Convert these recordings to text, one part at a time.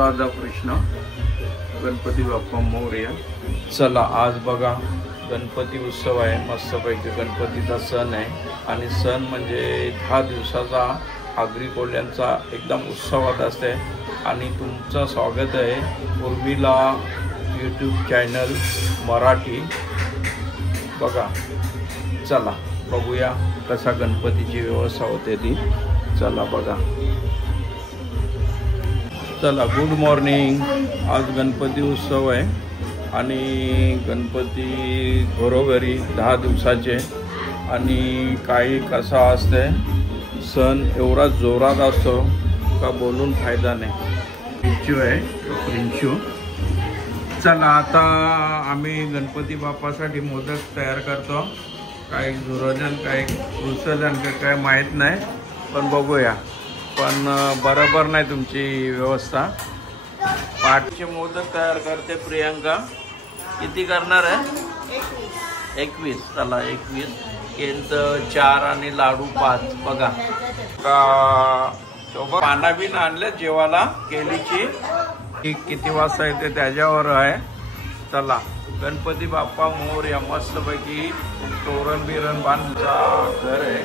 राधा कृष्ण गणपती बाप्पा मोरया। चला आज बघा गणपती उत्सव आहे, मस्तपैकी गणपतीचा सण आहे आणि सण म्हणजे 10 दिवसाचा आगरी कोल्ह्यांचा एकदम उत्सवात असते आणि तुमचं स्वागत आहे उर्मिला यूट्यूब चॅनल मराठी। बघा चला बघूया कसा गणपतीची व्यवस्था होते ती, चला बघा। चला गुड मॉर्निंग, आज गणपती उत्सव आहे आणि गणपती घरोघरी 10 दिवसाचे आणि काही कसा असते सण एवढा जोरात असतो का बोलून फायदा नाही। प्रिंचू आहे प्रिंचू। चला आता आम्ही गणपती बाप्पासाठी मोदक तयार करतो, काही जुरजन काही रुसजन काय माहीत नाही पण बघूया, पण बरोबर नाही तुमची व्यवस्था। पाटचे मोदक तयार करते प्रियंका, किती करणार आहे? 21। चला 21 केंत 4 आणि लाडू 5। बघा पाना बिन आणले जेवायला केलीची, किती वाजता येते त्याच्यावर आहे। चला गणपती बाप्पा मोरया, मस्तपैकी तोरण बिरण बांधचा घर आहे।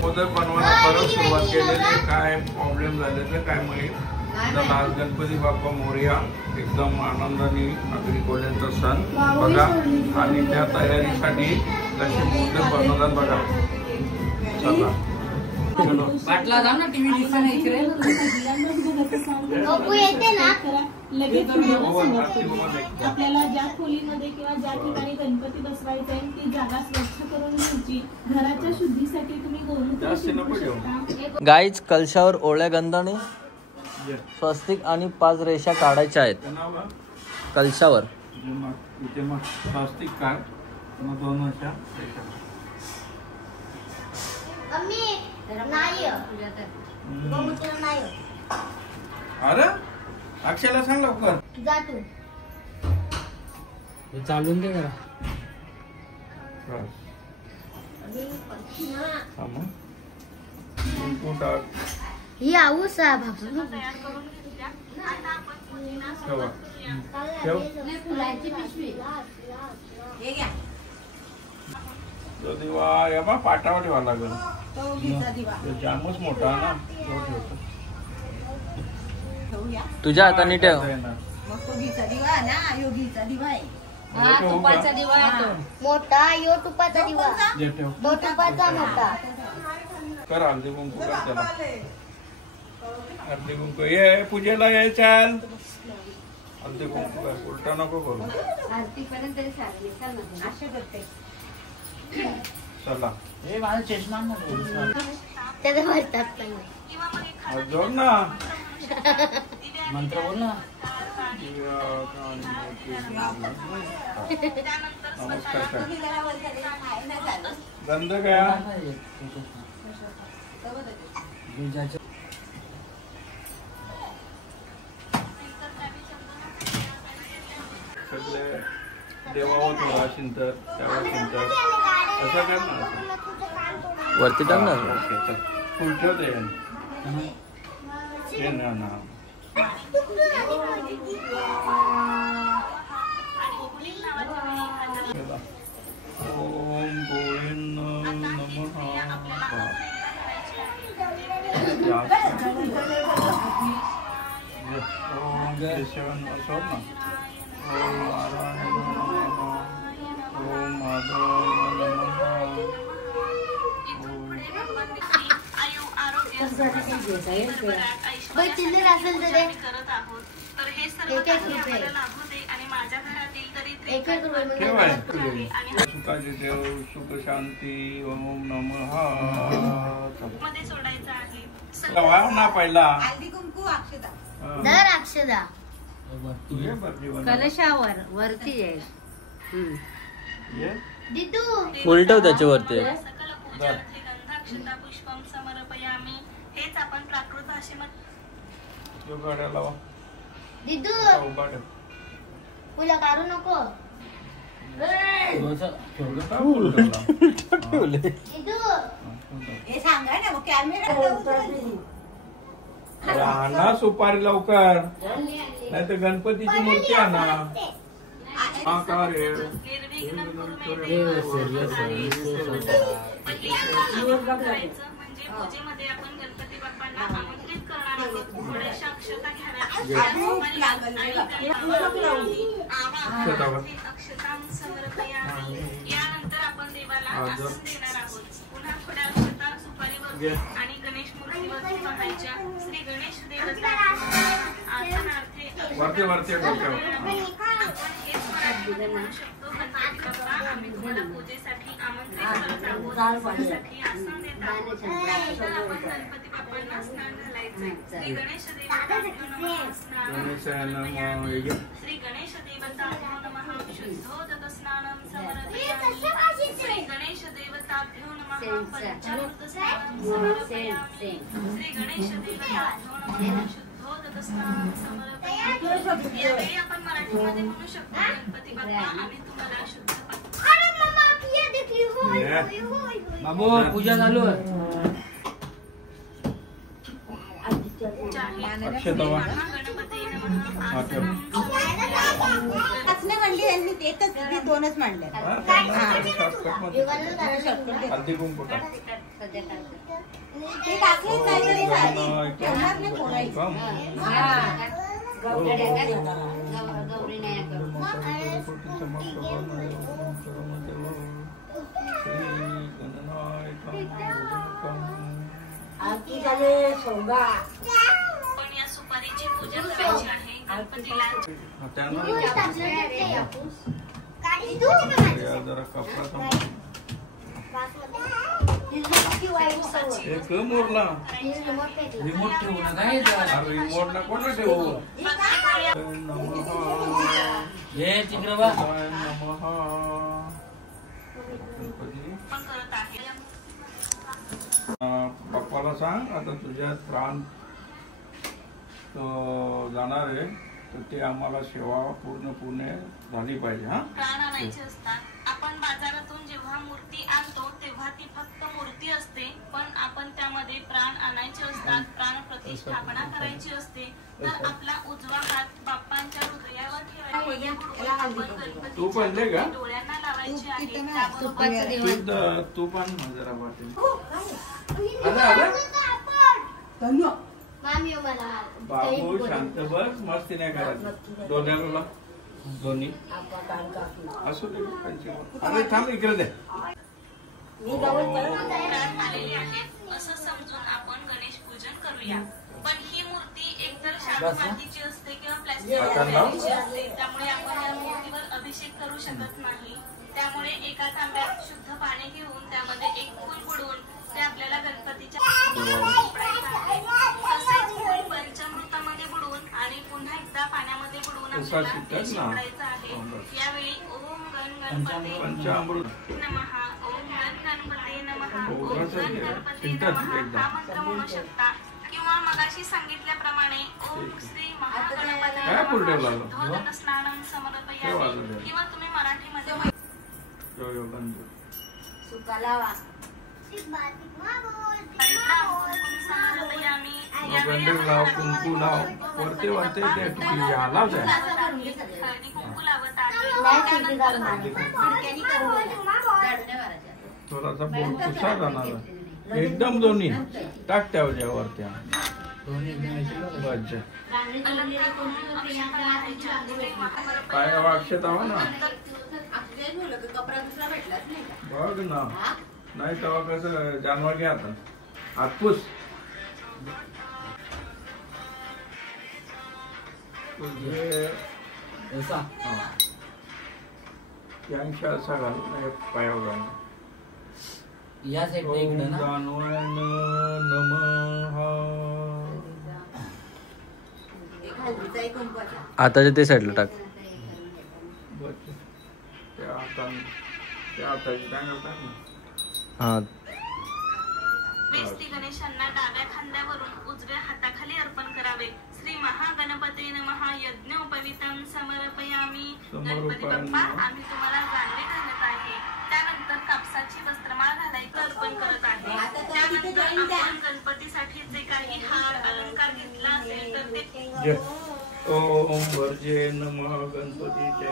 मोदक बनवायला परत सुरुवात केलेली, काय प्रॉब्लेम झाले तर काय माहीत। चला आज गणपती बाप्पा मोरया, एकदम आनंदाने आगरी कोल्ह्यांचा सण बघा आणि त्या तयारीसाठी कसे मोदक बनवतात बघा। चला बाटला जा ना, टीव्ही दिसत नाही इकडे बघू येते ना लगेच। आपल्याला ज्या खोलीमध्ये किंवा ज्या ठिकाणी गणपती बसवायचा आहे ती जागा स्वच्छ करून घ्यायची। घराच्या शुद्धीसाठी तुम्ही गोमूत्र गाईज कलशावर ओळ्या गंधाने स्वस्तिक आणि 5 रेषा काढायच्या आहेत कलशावर। स्वस्तिक काढ, 2 रेषा। अरे अक्षयला सांग लवकर जा तू, चालून दे जरा। ही आऊस आहे फुलाची पिशवी तो दिवा या बा पाटावर ठेवा लागेल, जामच मोठा ना। तुझ्या हाताने ठेव। तुपाचा दिवा मोठा, यो तुपाचा दिवा तो तुपाचा मोठा। कर हळदी कुंकू कर त्याला, हळदी कुंकू ये पूजेला ये, चाल हळदी कुंकू कर, उलटा नको करू। चला हे माझा चष्मा त्याला भरतात जोड ना, मंत्र बोल ना। नमस्कार गंध गया सगळे देवावर थोडा चिंतर त्यावर चिंतर असं कर ना, वरती टाकणार फुल ठेवते ना। ओम गोविंद नमः। ओम केशवन असो ना, ओम नारायण नमः, ओम माधव नमः। चिल्लर असेल तर दे, सुखाची देव सुख शांती ओम नमः ना पहिला दर अक्षदा कलशावर वरती आहे। उलटव त्याच्यावरती। हेच आपण प्राकृत भाषेमध्ये दिदू फुलं काढू नको। हे सांगा ना, मग कॅमेरा आणा सुपारी लवकर, नाही तर गणपतीची मूर्ती आणा. हा का रे म्हणजे पूजेमध्ये आपण गणपती बाप्पांना आमंत्रित करणार आहोत. थोड्याशा अक्षता अक्षतां समर्पयामि. यानंतर आपण देवाला आसन देणार आहोत. पुन्हा थोड्या अक्षता सुपारीवर आणि गणेश मूर्तीवरती वाहायच्या. श्री गणेश देवता आसनार्थे म्हणू शकतो. गणपती बाप्पा आम्ही तुम्हाला पूजेसाठी आमंत्रित करत आहोत. पूजेसाठी आसन देत आहोत. त्यानंतर आपण गणपती बाप्पांना स्नान घालायचे. श्री गणेश देवताभ्यो नमः स्नानम. श्री गणेश देवताभ्यो नमः शुद्धोदक स्नानं समर्पयामि. श्री गणेश देवताभ्यो नमः पंचामृत स्नानं समर्पयामि. श्री गणेश देवताभ्यो नमः शुद्धोदक स्नानं समर्पयामि. यावेळी आपण मराठीमध्ये म्हणू शकतो. गणपती बाप्पा आम्ही तुम्हाला शुद्ध बाबू पूजा चालू आहे. दोनच मांडले. हल्दी कुंकू टाक. पण या सुपारीची पूजा करायची आहे गणपतीला. जरा कपडा एक मोरला रिमोट ठेवू नका. रिमोट ना कोणा ठेवू. हे तिकडे बा. पप्पाला सांग आता तुझ्यात प्राण जाणार आहे तर ते आम्हाला सेवा पूर्ण झाली पाहिजे. हा प्राण आणायचे असतात. आपण बाजारातून जेव्हा मूर्ती आणतो तेव्हा ती फक्त मूर्ती असते, पण आपण त्यामध्ये प्राण आणायचे असतात. प्राण प्रतिष्ठापना करायची असते. तर आपला उजवा हात बाप्पांच्या हृदयावर ठेवायचा. तू बनले का डोळ्यांना लावायचे आहे. तू पण जरा वाटेल. बाबू शांत बस, मस्ती नाही करायचं. डोळ्याला दोन्ही असू दे. अरे थांब इकडे दे. आलेले आहेत असं समजून आपण गणेश पूजन करूया. पण ही मूर्ती एकतर शाडू मातीची असते किंवा प्लास्टिकची असते. त्यामुळे आपण या मूर्तीवर अभिषेक करू शकत नाही. त्यामुळे एका तांब्यात शुद्ध पाणी घेऊन त्यामध्ये एक फूल बुडवून ते आपल्याला गणपतीच्या तसेच फूल पंचामृतामध्ये बुडवून आणि पुन्हा एकदा पाण्यामध्ये बुडवून आपल्याला शिंपडायचं आहे. यावेळी ओम गण गणपते पंचामृत नमः, ओम गण गणपते नमः, ओम गण गणपते नमः हा मंत्र म्हणू शकता. किंवा मगाशी सांगितल्याप्रमाणे ओम श्री महागणपती स्नानं समर्पयामि. किंवा तुम्ही मराठीमध्ये कुंकू लाव वरते वरते कुंकू लावत आहे. थोडासा बोल पुसा जाणार एकदम दोन्ही टाक त्यावर त्या काय अक्षता हो ना बघ ना. नाही तेव्हा कसं जानवर घ्या आता हातपूस यांच्या असा घालून पायावर घालून या साईड इकडे ना. आताच्या ते साईडला टाक. हा बेस्ती गणेशांना डाव्या खांद्यावरून उजव्या हाताखाली अर्पण करावे. श्री महागणपते नमः यज्ञोपवीतं समर्पयामि. गणपती बाप्पा आम्ही तुम्हाला जानवे घालत आहे. त्यानंतर कापसाची वस्त्रमाळ घालायचं अर्पण करत आहे. त्यानंतर आपण गणपतीसाठी जे काही हार अलंकार घेतले जय ओम वर्जे नमः गणपतीच्या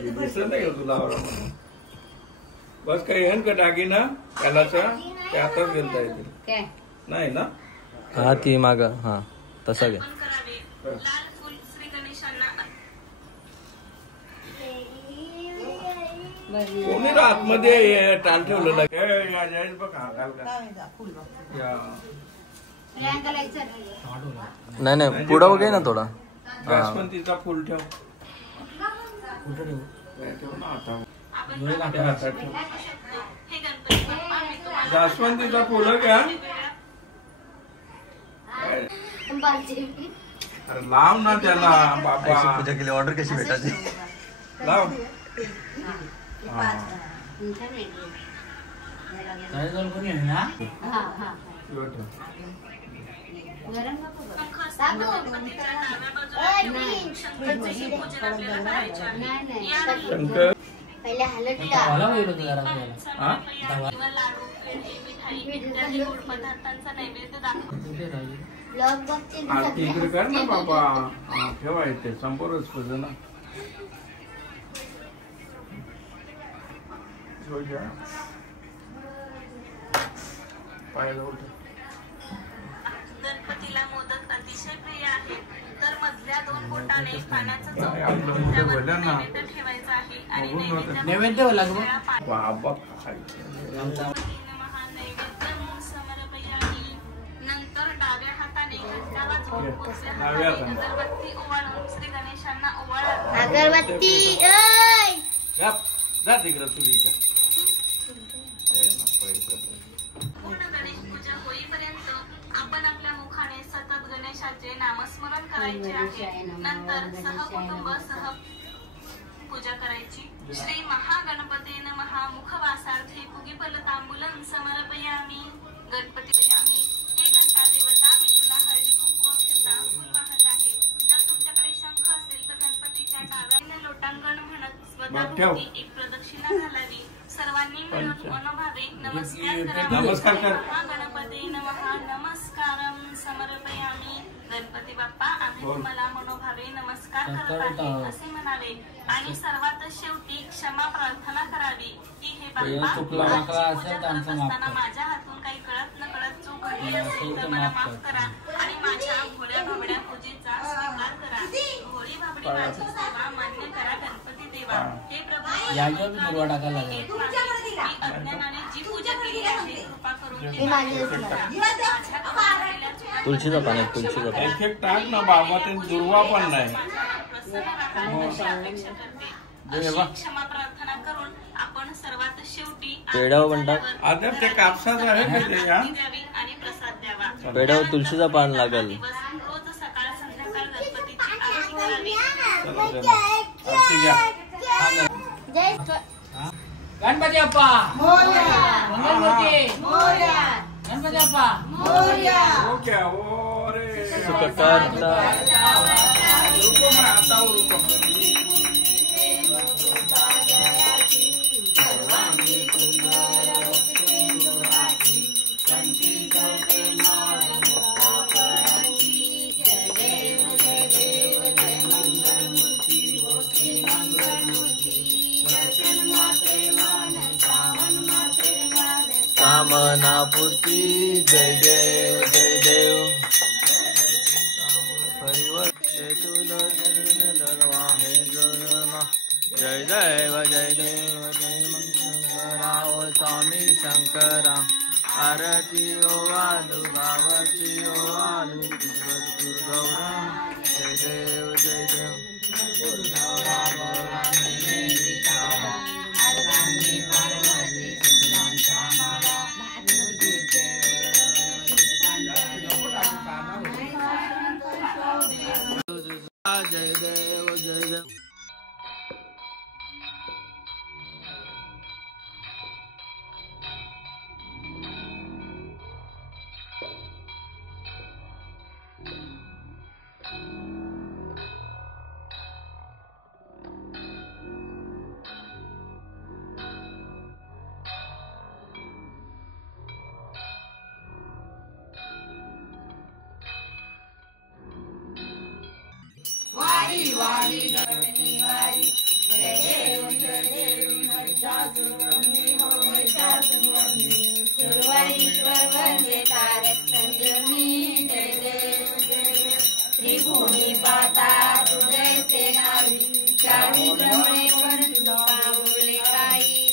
दिसत नाही का तुला आवडा बस काही येईन का दागिना त्यालाचा ते आताच गेलता येतील नाही ना हा ती माग हा तसा घ्या लाल फुल श्री गणेशांना कोणी आतमध्ये टाल ठेवलेलं जाईल बघ हा घाल का या नाही नाही पुढं वगैरे ना थोडा जास्वंदीचा फुल ठेव ठेव ना आता त्या हातात ठेव. हे गणपती बाप्पा मी तुम्हाला जास्वंदीचा फुल घ्या अरे लाव ना त्याला बाबा पूजा केली ऑर्डर कशी भेटायची लाव शंख असताना गणपतीच्या डाव्या बाजूला ठेवून शंखाचेही पूजन आपल्याला करायचे आहे. यावेळी शंकर किंवा लाडू पेढे मिठाई इत्यादी गोड पदार्थांचा नैवेद्य दाखव आरती इकडे कर ना बाबा ठेवा येते संपूर्णच पूजा ना पायाला उठ गणपतीला मोदक अतिशय प्रिय आहेत तर मधल्या 2 बोटाने पाण्याचा काय आपलं मोदक भरलं ना. नैवेद्य ठेवायचा आहे आणि बघून नव्हतं. नैवेद्य बाबा नंतर डाव्या हाताने घंटाला झोडून उजव्या डाव्या हाताने हाताने. अगरबत्ती ओवाळून श्री गणेशांना ओवाळा. अगरबत्ती जा तिकडं चुलीच्या पूर्ण गणेश पूजा होईपर्यंत आपण आपल्या मुखाने सतत गणेशाचे नामस्मरण करायचे आहे. नंतर सहकुटुंब सह पूजा करायची. श्री महागणपते नमः मुखवासार्थे पुगीफल तांबूलं समर्पयामि. गणपतीयामी हे घंटा देवता मी तुला हळदी कुंकू अक्षता फुल वाहत आहे. जर तुमच्याकडे शंख असेल तर गणपतीच्या डाव्या लोटांगण म्हणत स्वतःभोवती एक प्रदक्षिणा घालावी. सर्वांनी मिळून मनोभावे नमस्कार कर. महागणपते नमः नमस्कारं समर्पयामि. गणपती बाप्पा आम्ही तुम्हाला मनोभावे नमस्कार करत आहे असे म्हणावे आणि सर्वात शेवटी क्षमा प्रार्थना करावी की हे बाप्पा पूजा करत असताना माझ्या हातून काही कळत न कळत चूक घडली असेल तर मला माफ करा आणि माझ्या भोळ्या भाबड्या पूजेचा स्वीकार करा. भोळी भाबडी माझी सेवा मान्य करा गणपती देवा. हे प्रभू अज्ञानाने जी पूजा केली आहे कृपा करून ती मान्य करा. माझ्या केलेल्या चुका तुळशीचा पान आहे तुळशीचा पान एक एक टाक ना बाबा ते दुर्वा पण नाही प्रसन्न राहावी अशी अपेक्षा करते. अशी क्षमा प्रार्थना करून आपण सर्वात शेवटी पेढ्यावर पण टाक. आता ते कापसाचं आहे का ते या द्यावी आणि प्रसाद द्यावा. पेढ्यावर तुळशीचा पान लागेल. दिवस रोज सकाळ संध्याकाळ गणपतीची आरती करावी. चला, चला. आरती घ्या गणपती बाप्पा मंगलमूर्ती गणपती बाप्पा ओके ओ रे सुखकर्ता रुको मैं आता हूँ रुको कामना पूर्ती जय देव जय देव जय देव जय देव जय मंगराव स्वामी शंकरा आरती ओ आलू गावती ओ आलू गौरा जय देव जय देव जय देव जय देव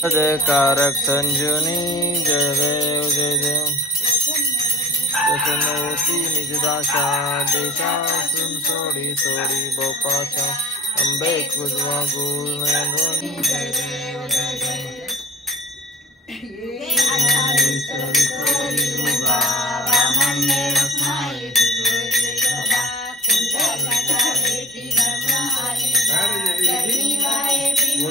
जयकारक संजीवनी जय देव जय देव होती निजदाशा देशा सुन सोडी सोडी बोपाशा अंबे कुजवा गुण जय देव जय देव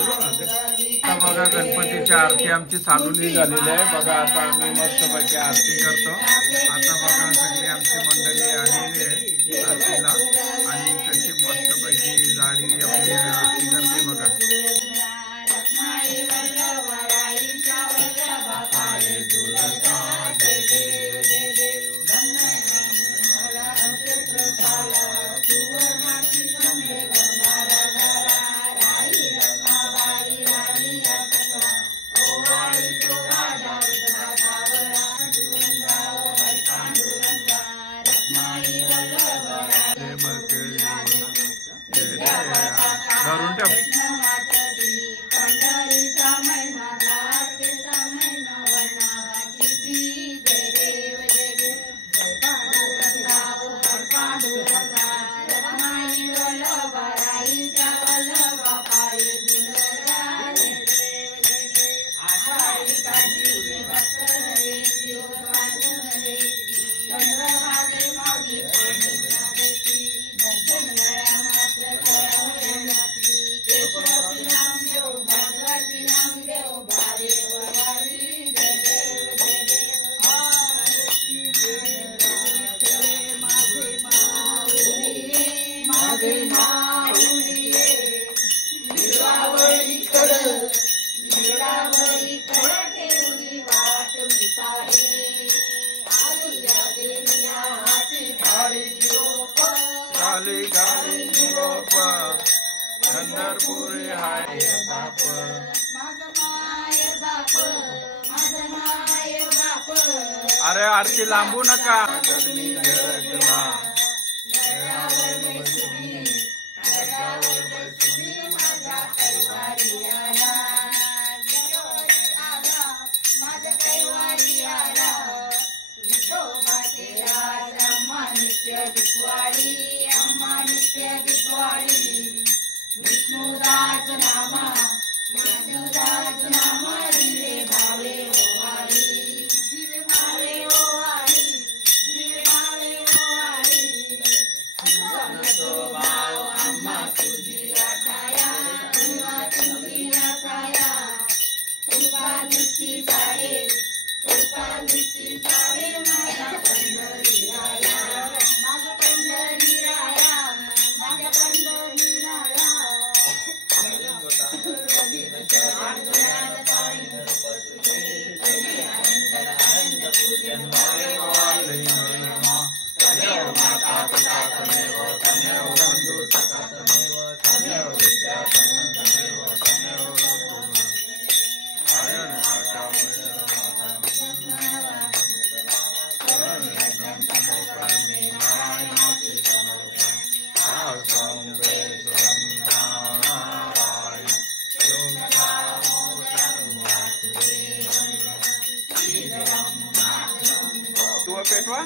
बघा गणपतीची आरती आमची चालूली झालेली आहे बघा. आता आम्ही मस्तपैकी आरती करतो. आता बघा सगळी आमची मंडळी आलेली आहे आरतीला आणि कशी मस्तपैकी गाडी आपली आरती करते बघा. धरून ठेव. अरे आरती लांबू नका. पेटवा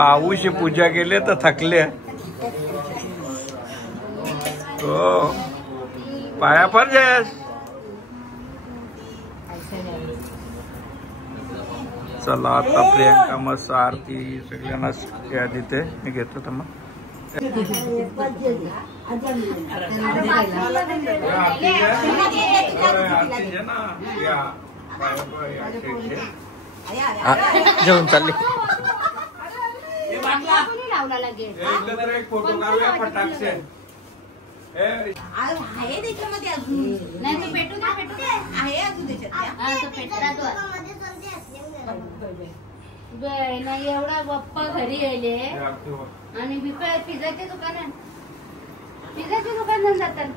आऊशी पूजा केली तर थकले हो पाया पर जयस. चला आता प्रियंका मस्त आरती सगळ्यांना या देते. मी घेतो तर मग जेवण चालले. एक फोटो काढूया फटाकसे. आहे त्याच्यामध्ये अजून नाही तो पेटू दे आहे अजून त्याच्यात नाही एवढा बाप्पा घरी गेले आणि पिझ्झाचे दुकान जातात.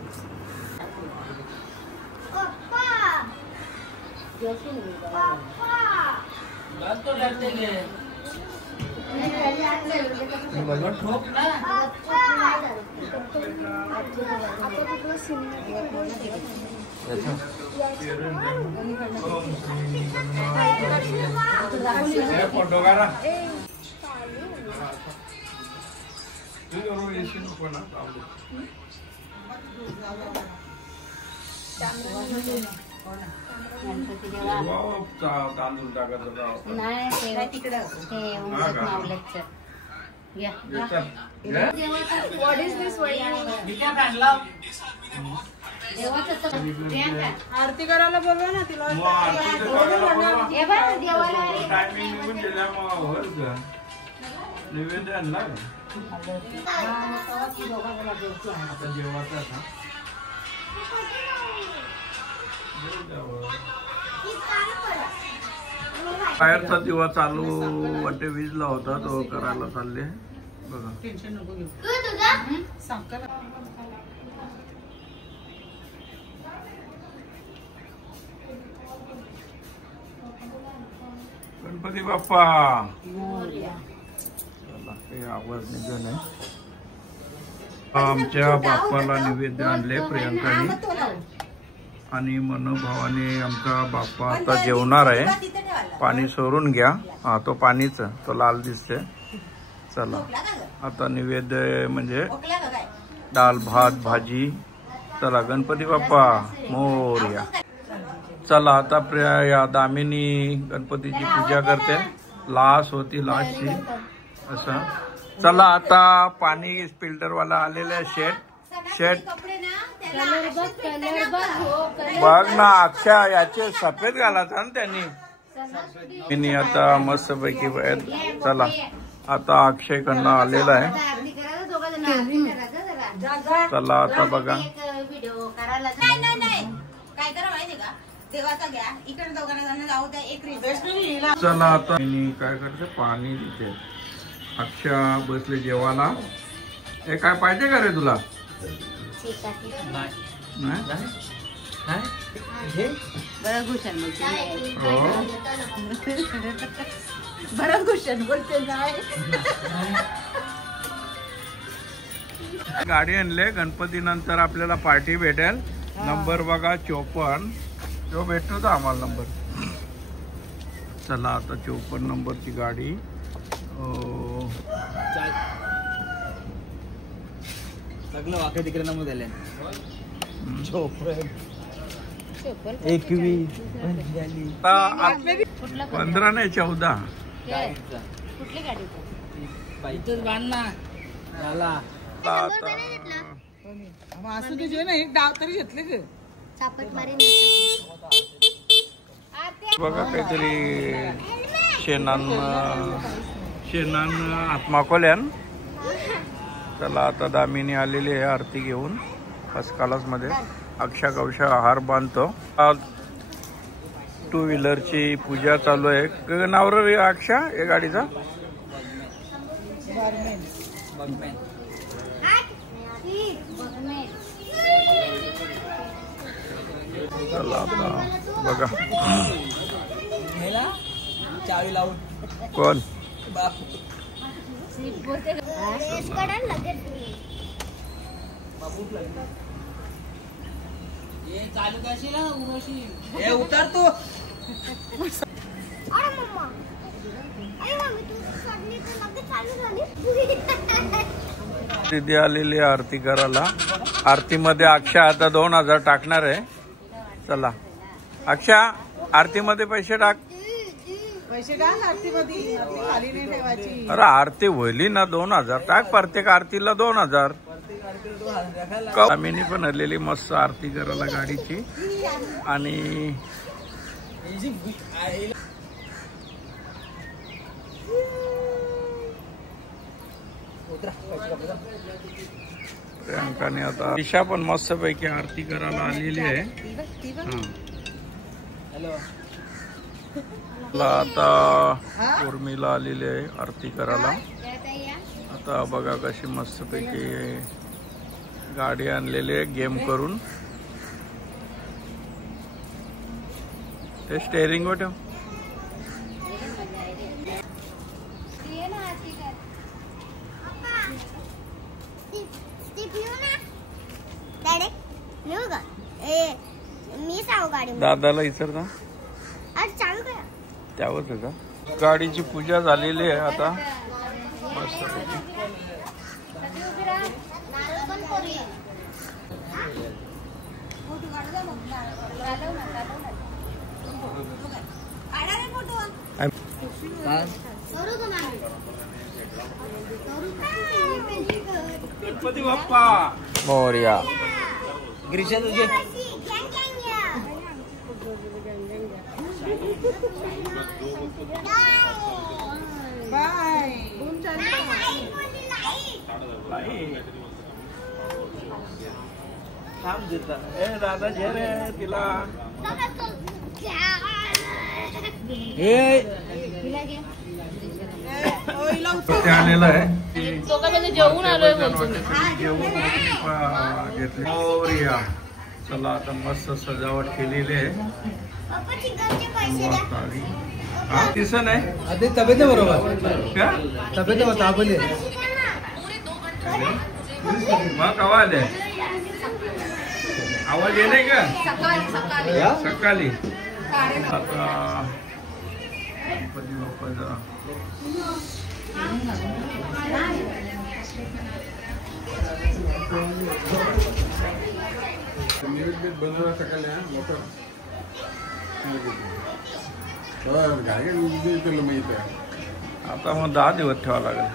फोटो काढा. तांदूळ टाकायचं नाही तिकडं आरती करायला बोलवा ना तिला. टायमिंग निघून गेल्या मग निवेदन ना आता जेवायचं ना. बाहेरचा दिवा चालू वाटे वीजला होता तो करायला चालले बघा. टेन्शन नको घेऊ. गणपती बाप्पा. काही आवाज निघत नाही. आमच्या बाप्पाला निवेद्य आणले प्रियंकाने आणि मनोभावाने आमचा बाप्पा आता जेवणार आहे. पाणी सोडून घ्या. हा तो पाणीच तो लाल दिसते. चला आता निवेद्य म्हणजे डाळ भात भाजी. चला गणपती बाप्पा मोरया. चला आता या दामिनी गणपतीची पूजा करते. लास होती लासची असं. चला आता पाणी फिल्टरवाला आलेलं शेट बघ ना. अक्षा याचे सफेद घालायचा ना त्यांनी. आता मस्त पैकी बाहेर. चला आता अक्षय कडनं आलेला आहे. चला आता बघा. काय करा माहिती का देवाचा घ्या इकडे दोघांना जाऊ द्या. एक चला आता काय करते पाणी देते. अक्षा बसले जेवायला. हे काय पाहिजे का रे तुला. बरं भूषण बोलते नाही. गाडी आणले. गणपती नंतर आपल्याला पार्टी भेटेल. नंबर बघा 54. तो भेटतो तर आम्हाला नंबर. चला आता 54 नंबरची गाडी. सगळं वाकडे तिकडे नमूद झाले. 15 नाही 14. कुठली गाडी असू दे जे ना एक डाव तरी घेतले ग. बघा काहीतरी शेणान आत्माकोल्यान. चला आता दामिनी आलेली आहे आरती घेऊन फर्स्ट क्लास मध्ये. अक्षा कवशा आहार बांधतो. 2 व्हीलरची पूजा चालू आहे. नाव रे अक्षा या गाडीचा. चला आता बघा चावी लावून कोण चालू करशील ना उरोशी. हे उतर तू. तिथे आलेली आरती करायला आरतीमध्ये अक्षय आता 2000 टाकणार आहे. चला अक्षय आरतीमध्ये पैसे टाक. पैसे टाक आरतीमध्ये, आरती खाली नाही ठेवायची. अरे आरती होईली ना 2000 टाक. प्रत्येक आरतीला 2000. आम्ही पण आलेली मस्त आरती करायला गाडीची. आणि प्रियांकाने आता दिशा पण मस्त पैकी आरती करायला आलेली आहे. आता उर्मिला आलेली आहे आरती करायला. आता बघा कशी मस्त पैकी गाडी आणलेली आहे गेम करून. ते स्टेअरिंग वर ठेव. दादाला विचारता त्यावर का. गाडीची पूजा झालेली आहे आता मस्त पैकी. गणपती बाप्पा मोरया. ग्रीषा तुझे बाय. थांब देता. ए दादा जे रे तिला आलेलं आहे. जेवून आलोय जेवून घेतले. चला आता मस्त सजावट केलेली आहे. तिसं नाही तब्येत बरोबर का तब्येत तापले मग कवा आले. आवाज येणे का सकाळी. आता गणपती बाप्पा जरा बनवला सकाळी मोठं गाडी माहित आहे. आता मग 10 दिवस ठेवा लागेल.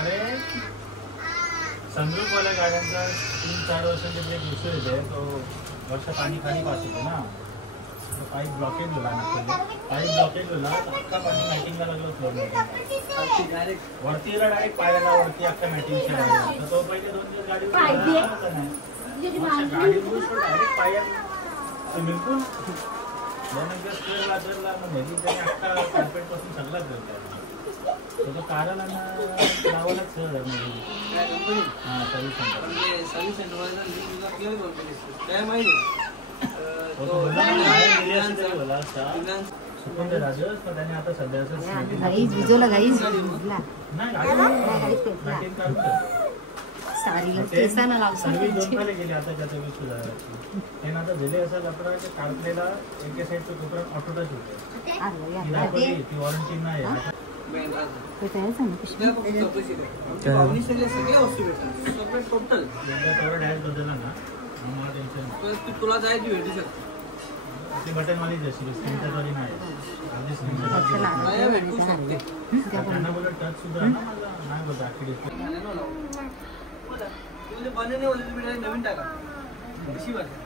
अरे संद्रुपवाल्या गाड्यांचा 3-4 वर्षांचे ब्रेक दुसरे येते तो वर्ष पाणी खाली पास होतो ना. पाईप ब्लॉकेज झाला ना. पाईप ब्लॉकेज झाला अख्खा पाणी मॅटिंगला लागलं फ्लोर वरती डायरेक्ट पायाला वरती अख्खा मॅटिंगच्या लागला. तो पहिले 2 दिवस गाडी डायरेक्ट पाया स्विमिंग पूल 2 दिवस वाजरला मग अख्खा कार्पेट पासून सगळाच करतो. तो कारण लावायलाच सहज सर्व्हिस सेंटर माहिती राजस पण त्याने आता सध्या सर्व्हिस 2 खाली गेली आता त्याचा 20,000 हे आता दिले असं लपडा काढलेला एका साईडचं कोपऱ्यात ऑटो टच होते. ती वॉरंटी नाही. तुला जायची भेटू शकते. ती बटनवाली जशी स्क्रीनटचवाली नाही. त्यांना बोलत टच सुद्धा नाही बोलत. बनवणे ओलेली बिर्याणी नवीन टाका कशी वाटते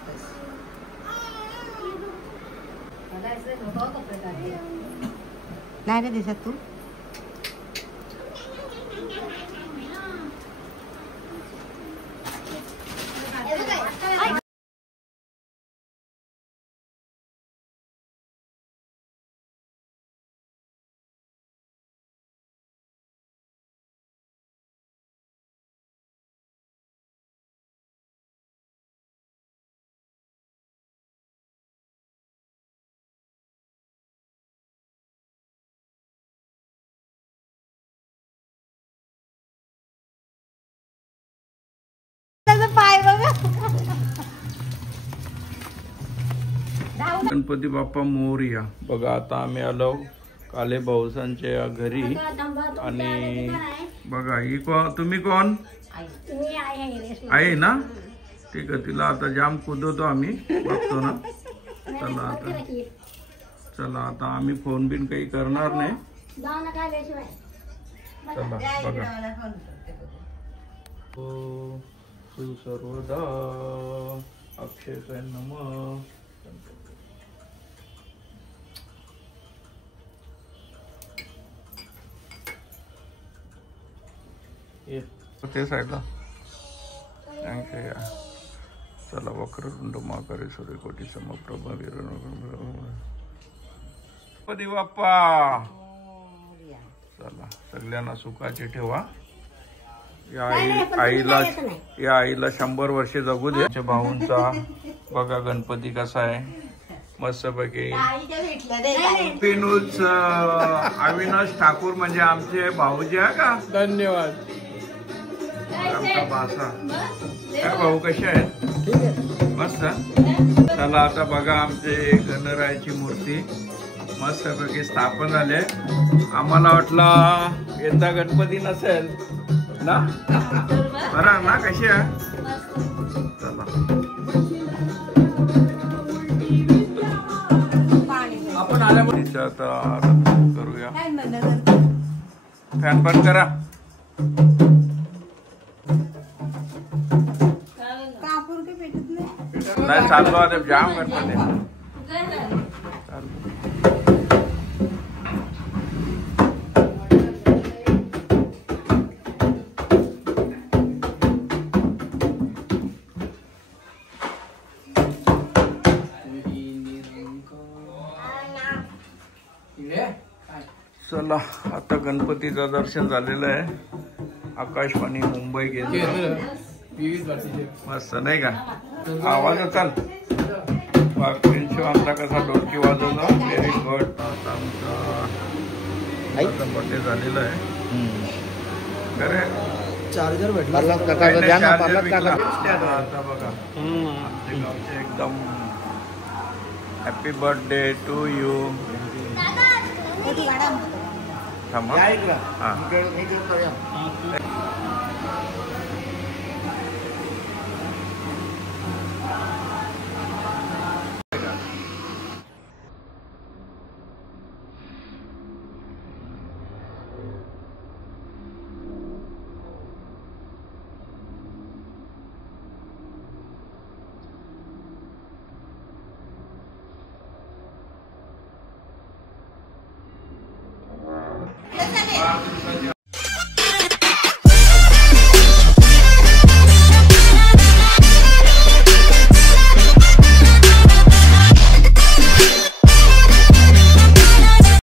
नाही रे दिसत तू पाय बघा गणपती बाप्पा मोरया. बघा आता आम्ही आलो काले भाऊसांच्या घरी आणि बघा ही कोण, तुम्ही कोण? आहे ना, ठीक आहे. तिला आता जाम कुदवतो आम्ही, बघतो ना. चला आता आम्ही फोन बिन काही करणार नाही. चला बघा. ओ सुसर्वदा अक्षय नमः. ते साईडला चला. वक्रतुंड महाकाय सूर्यकोटी समप्रभ गणपती बाप्पा. चला सगळ्यांना सुखाचे ठेवा. या आईला 100 वर्षे जगू दे. भाऊंचा बघा गणपती कसा आहे, मस्तपैकी. पिनूच अविनाश ठाकूर म्हणजे आमचे भाऊजी आहे का. धन्यवाद. आमचा भाषा काय भाऊ कसे आहेत, मस्त. चला आता बघा आमचे गणरायाची मूर्ती मस्तपैकी स्थापन झाले. आम्हाला वाटला यंदा गणपती नसेल ना, बरं ना. कशी आहे. चला आपण आल्यामुळे आता करूया. फॅन बंद करा. नाही चाललो आता जाम गणपती. चला आता गणपतीचं दर्शन झालेलं आहे. आकाशवाणी मुंबई गेले मस्त नाही का. आवाज चाल आमचा कसा डोलकी वाजवला. Very good. आता आमचा बर्थडे झालेला आहे. खरे चार्जर भेटला आता बघा आमच्या गावचे एकदम हॅपी बर्थडे टू यू. थांबा. हा